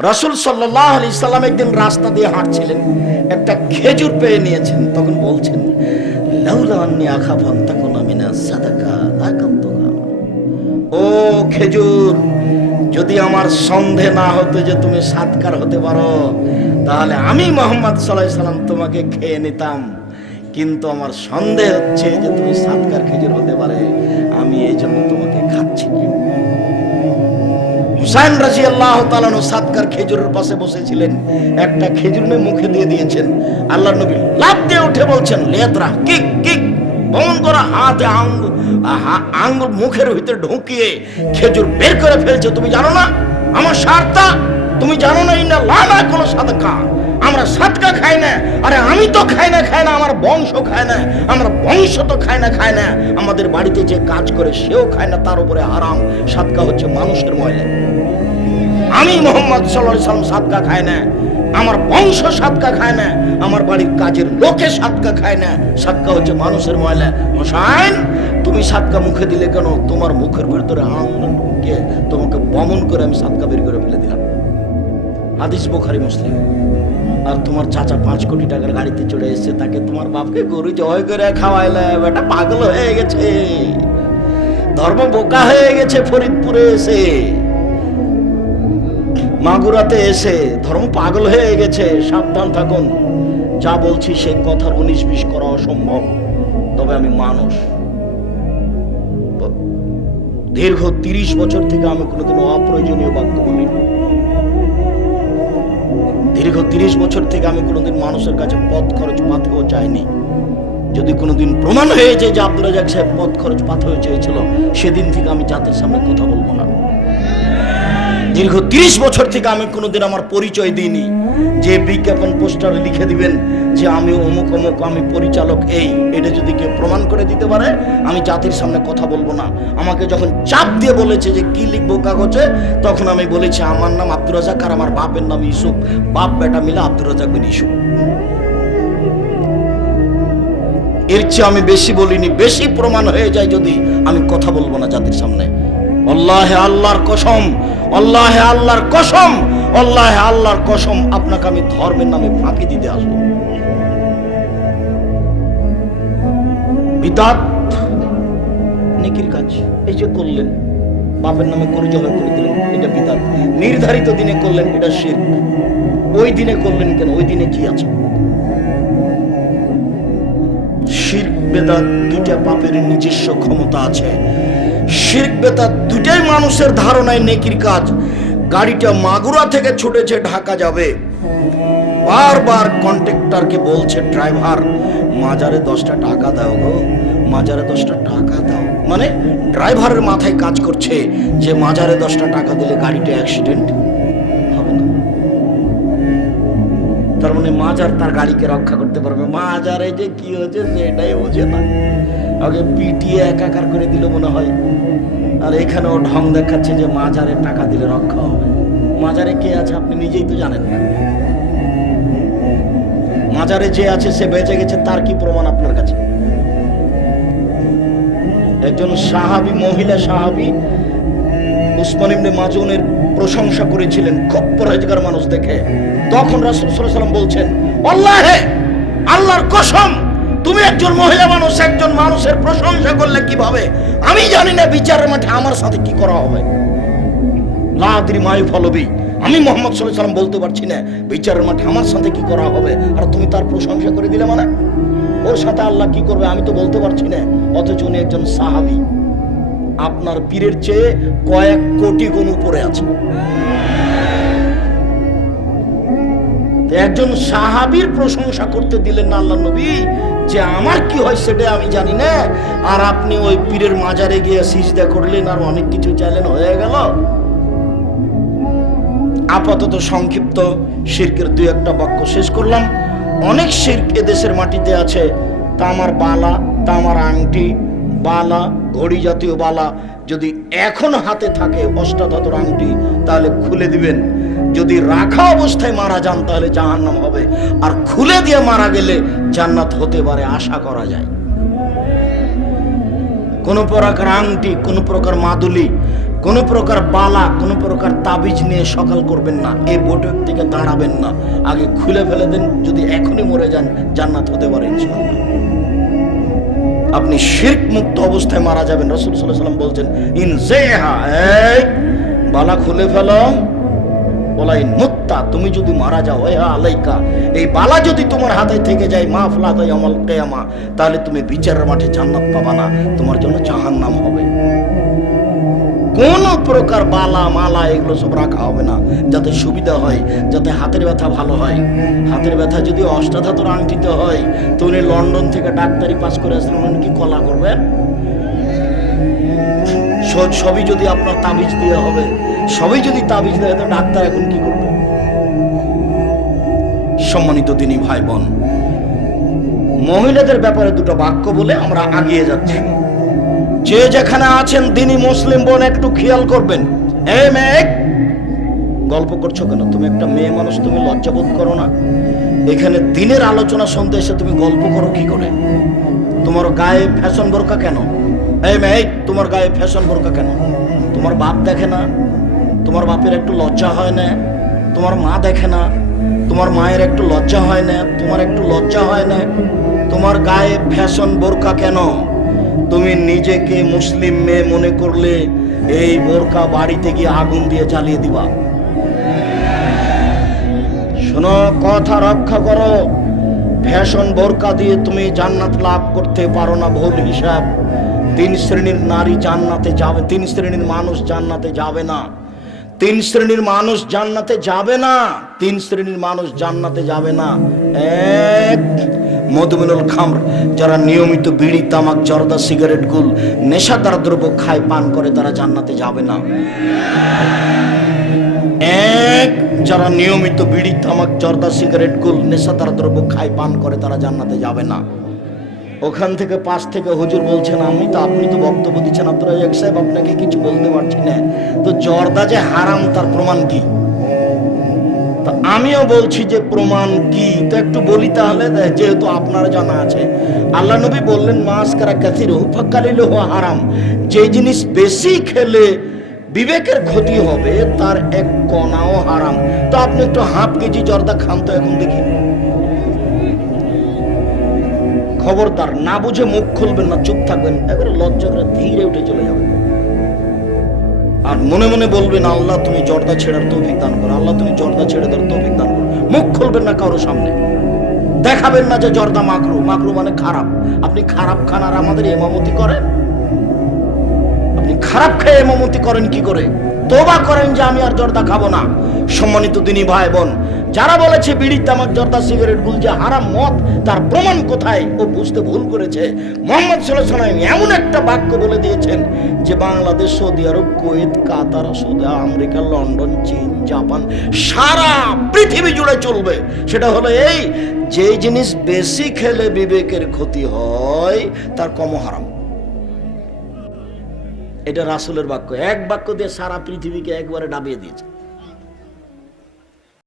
রাসুল সাল্লাহ আলি সাল্লাম একদিন রাস্তা দিয়ে হাঁটছিলেন, একটা খেজুর পেয়ে নিয়েছেন, তখন বলছেন, লাউলা আন্নি আখাফান তখন আমি না সাদাকা ও খেজুর, যদি আমার সন্দেহ না হতো যে তুমি সাতকার হতে পারো, তাহলে আমি মোহাম্মদ সাল্লাহ সাল্লাম তোমাকে খেয়ে নিতাম। কিন্তু আমার সন্দেহ হচ্ছে যে তুমি সাতকার খেজুর হতে পারে, আমি এই জন্য তোমাকে হুসাইন রাজি আল্লাহ তালানো সাতকার খেজুরের পাশে বসেছিলেন। একটা খেজুর মুখে দিয়ে দিয়েছেন। আল্লাহ নবী লাভ দিয়ে উঠে বলছেন, লেতরা, কিক কিক বমন করা হাতে আঙ্গুল আঙ্গুল মুখের ভিতরে ঢুকিয়ে খেজুর বের করে ফেলছে, তুমি জানো না? আমার সারটা তুমি জানো না ইন্না লানা কোনো সাদকা। আমরা সাতকা খাই না, আরে আমি তো খাই না খাই না, আমার বংশ খায় না, আমার বংশ তো খায় না খায় না। আমাদের বাড়িতে যে কাজ করে সেও খায় না, তার উপরে হারাম। সাতকা হচ্ছে মানুষের ময়লা। আমি মোহাম্মদ সাল্লাহ সাল্লাম সাদকা খায় না, আমার বংশ সাদকা খায় না, আমার বাড়ির কাজের লোকে সাদকা খায় না, সাদকা হচ্ছে মানুষের ময়লা। মশাইন, তুমি সাদকা মুখে দিলে কেন? তোমার মুখের ভিতরে আনন্দকে তোমাকে বমন করে আমি সাদকা বের করে ফেলে হাদিস বোখারি মুসলিম। আর তোমার চাচা পাঁচ কোটি টাকার গাড়িতে চড়ে এসেছে তাকে তোমার বাপকে গরু জয় করে খাওয়াইলে, বেটা পাগল হয়ে গেছে। ধর্ম বোকা হয়ে গেছে ফরিদপুরে এসে। মাগুরাতে এসে ধর্ম পাগল হয়ে গেছে, সাবধান থাকুন। যা বলছি সেই কথার উনিশ বিশ করা অসম্ভব। তবে আমি মানুষ। দীর্ঘ তিরিশ বছর থেকে আমি কোনোদিন অপ্রয়োজনীয় বাক্য বলিনি। দীর্ঘ তিরিশ বছর থেকে আমি কোনোদিন মানুষের কাছে পথ খরচ পাতেও চাইনি। যদি কোনোদিন প্রমাণ হয়ে যায় যে আব্দুল রাজাক সাহেব পথ খরচ পাথেও চেয়েছিল, সেদিন থেকে আমি জাতির সামনে কথা বলব না। দীর্ঘ তিরিশ বছর থেকে আমি কোনোদিন আমার পরিচয় দিইনি। যে বিজ্ঞাপন পোস্টারে লিখে দিবেন যে আমি অমুক অমুক, আমি পরিচালক এই, এটা যদি কেউ প্রমাণ করে দিতে পারে, আমি জাতির সামনে কথা বলব না। আমাকে যখন চাপ দিয়ে বলেছে যে কি লিখব কাগজে, তখন আমি বলেছি, আমার নাম আব্দুর রাজাক আর আমার বাপের নাম ইউসুফ। বাপ, বেটা মিলে আব্দুর রাজাক বিন ইউসুফ। এর চেয়ে আমি বেশি বলিনি, বেশি প্রমাণ হয়ে যায় যদি আমি কথা বলব না জাতির সামনে। আল্লাহে আল্লাহর কসম, আল্লাহে আল্লাহর কসম, আল্লাহে আল্লাহর কসম, আপনাকে আমি ধর্মের নামে ফাঁকি দিতে আসব। বিদাত। নেকির কাজ এই যে করলেন বাপের নামে জবাই করে দিলেন এটা বিদাত। নির্ধারিত দিনে করলেন এটা শির। ওই দিনে করলেন কেন? ওই দিনে কি আছে? শির্ক বেদাত দুইটা পাপের নিজস্ব ক্ষমতা আছে। শির্ক বেদাত দুটাই মানুষের ধারণায় নেকির কাজ। গাড়িটা মাগুরা থেকে ছুটেছে ঢাকা যাবে। বারবার কন্ট্রাক্টরকে বলছে ড্রাইভার মাজারে দশটা টাকা দাও গো। মাজারে দশটা টাকা দাও। মানে ড্রাইভারের মাথায় কাজ করছে যে মাজারে দশটা টাকা দিলে গাড়িটা অ্যাক্সিডেন্ট হবে না। তার মানে মাজার তার গাড়িকে রক্ষা করতে পারবে। মাজারে যে কি হয়েছে সেটাই বোঝে না। আগে পিটিয়ে একাকার করে দিল মনে হয়। আর এখানে ও ঢং দেখাচ্ছে যে মাজারে টাকা দিলে রক্ষা হবে। মাজারে কে আছে আপনি নিজেই তো জানেন না। মাজারে যে আছে সে বেঁচে গেছে, তার কি প্রমাণ আপনার কাছে? একজন সাহাবি, মহিলা সাহাবি, উসমান ইবনে মাজুনের প্রশংসা করেছিলেন খুব পরহেজগার মানুষ দেখে। তখন রাসূল সাল্লাম বলছেন, আল্লাহে আল্লাহর কসম, তুমি একজন মহিলা মানুষ, একজন মানুষের প্রশংসা করলে কীভাবে? আমি জানি না বিচারের মাঠে আমার সাথে কি করা হবে। লাদ্রি মায়ু ফলবি আমি মোহাম্মদ সাল্লাম বলতে পারছি না, বিচারের মাঠে আমার সাথে কি করা হবে? আর তুমি তার প্রশংসা করে দিলে মানে? ওর সাথে আল্লাহ কি করবে আমি তো বলতে পারছি না। অথচ উনি একজন সাহাবী। আপনার পীরের চেয়ে কয়েক কোটি গুণ উপরে আছে। একজন সাহাবীর প্রশংসা করতে দিলেন না আল্লাহ নবী, যে আমার কি হয় সেটা আমি জানি না। আর আপনি ওই পীরের মাজারে গিয়ে সিজদা করলেন আর অনেক কিছু চাইলেন, হয়ে গেল। আপাতত সংক্ষিপ্ত শির্কের দুই একটা বাক্য শেষ করলাম। অনেক শির্ক এদেশের মাটিতে আছে। তামার বালা, তামার আংটি, বালা, ঘড়ি জাতীয় বালা। যদি এখন হাতে থাকে অষ্টাধাতুর আংটি, তাহলে খুলে দিবেন। যদি রাখা অবস্থায় মারা যান, তাহলে জাহান্নাম হবে। আর খুলে দিয়ে মারা গেলে জান্নাত হতে পারে, আশা করা যায়। কোনো প্রকার আংটি, কোনো প্রকার মাদুলি কোনো প্রকার বালা, কোনো প্রকার তাবিজ নিয়ে সকাল করবেন না এই বৈঠক থেকে দাঁড়াবেন না। আগে খুলে ফেলে দেন, যদি এখনই মরে যান, জান্নাত হতে পারে আপনি শিরক মুক্ত অবস্থায় মারা যাবেন, রসুল সাল্লাম বলছেন, ইন জেহা বালা খুলে ফেলো। ওলাইন মুত্তা, তুমি যদি মারা যাও এ আলাইকা। এই বালা যদি তোমার হাতে থেকে যায়, মা আমল কেয়ামা, তাহলে তুমি বিচারের মাঠে জান্নাত পাবা না, তোমার জন্য জাহান্নাম হবে। কোন প্রকার বালা, মালা এগুলো সব রাখা হবে না। যাতে সুবিধা হয়, যাতে হাতের ব্যথা ভালো হয়। হাতের ব্যথা যদি অষ্টাধাতুর আংটিতে হয়, তো উনি লন্ডন থেকে ডাক্তারি পাস করে আসলেন, উনি কি কলা করবেন? সব- সবই যদি আপনার তাবিজ দিয়ে হবে, সবই যদি তাবিজ দেয় তো ডাক্তার এখন কি করবে? সম্মানিত তিনি ভাই বোন, মহিলাদের ব্যাপারে দুটো বাক্য বলে আমরা আগিয়ে যাচ্ছি। যে যেখানে আছেন দিনই মুসলিম বোন, একটু খেয়াল করবেন। এই মেয়ে, গল্প করছ কেন? তুমি একটা মেয়ে মানুষ, তুমি লজ্জাবোধ করো না। এখানে দিনের আলোচনা শুনতে এসে তুমি গল্প করো কি করে? তোমার গায়ে ফ্যাশন বোরকা কেন? এই মেয়ে, তোমার গায়ে ফ্যাশন বোরকা কেন? তোমার বাপ দেখে না? তোমার বাপের একটু লজ্জা হয় না? তোমার মা দেখে না? তোমার মায়ের একটু লজ্জা হয় না? তোমার একটু লজ্জা হয় না? তোমার গায়ে ফ্যাশন বোরকা কেন? তুমি নিজেকে মুসলিম মেয়ে মনে করলে এই বোরকা বাড়িতে গিয়ে আগুন দিয়ে জ্বালিয়ে দিবা। শোনো, কথা রক্ষা করো। ফ্যাশন বোরকা দিয়ে তুমি জান্নাত লাভ করতে পারো না, ভুল হিসাব। তিন শ্রেণির নারী জান্নাতে যাবে, তিন শ্রেণির মানুষ জান্নাতে যাবে না। তিন শ্রেণির মানুষ জান্নাতে যাবে না, তিন শ্রেণির মানুষ জান্নাতে যাবে না। এক মধুমিনুল খামর, যারা নিয়মিত বিড়ি, তামাক, জর্দা, সিগারেট, গুল, নেশাদার দ্রব্য খায়, পান করে, তারা জান্নাতে যাবে না। এক, যারা নিয়মিত বিড়ি, তামাক, জর্দা, সিগারেট, গুল, নেশাদার দ্রব্য খায়, পান করে, তারা জান্নাতে যাবে না। ওখান থেকে পাশ থেকে হুজুর বলছেন, আমি তো, আপনি তো বক্তব্য দিচ্ছেন, আপনারা এক সাহেব আপনাকে কিছু বলতে পারছি না। তো জর্দা যে হারাম, তার প্রমাণ কি? আমিও বলছি যে প্রমাণ কি? তো একটু বলি তাহলে যেহেতু আপনার জানা আছে। আল্লাহ নবী বললেন মাস কারা কাথির হুফাকালিল হারাম। যে জিনিস বেশি খেলে বিবেকের ক্ষতি হবে, তার এক কণাও হারাম। তো আপনি একটু হাফ কেজি জর্দা খান তো এখন দেখি। খবরদার, না বুঝে মুখ খুলবেন না, চুপ থাকবেন। এবারে লজ্জা করে ধীরে উঠে চলে যাবেন। আর মনে মনে বলবেন, আল্লাহ, তুমি জর্দা ছেড়ার তৌফিক দান করো। আল্লাহ, তুমি জর্দা ছেড়ে দেওয়ার তৌফিক দান করো। মুখ খুলবেন না কারও সামনে। দেখাবেন না যে জর্দা মাকরু। মাকরু মানে খারাপ। আপনি খারাপ খান আর আমাদের এমামতি করেন? আপনি খারাপ খেয়ে এমামতি করেন কি করে? তোবা করেন যে আমি আর জর্দা খাব না। সম্মানিত দিনী ভাই বোন যারা বলেছে বিড়ি তামাক, জর্দা, সিগারেট গুল যে হারাম, মদ, তার প্রমাণ কোথায়? ও বুঝতে ভুল করেছে। মোহাম্মদ সাল্লাম এমন একটা বাক্য বলে দিয়েছেন যে বাংলাদেশ, সৌদি আরব, Kuwait, Qatar, Saudi America, London, চীন, জাপান, সারা পৃথিবী জুড়ে চলবে। সেটা হলো এই যে জিনিস বেশি খেলে বিবেকের ক্ষতি হয়, তার কম হারাম। এটা রাসুলের বাক্য। এক বাক্য দিয়ে সারা পৃথিবীকে একবারে ডাবিয়ে দিয়েছে।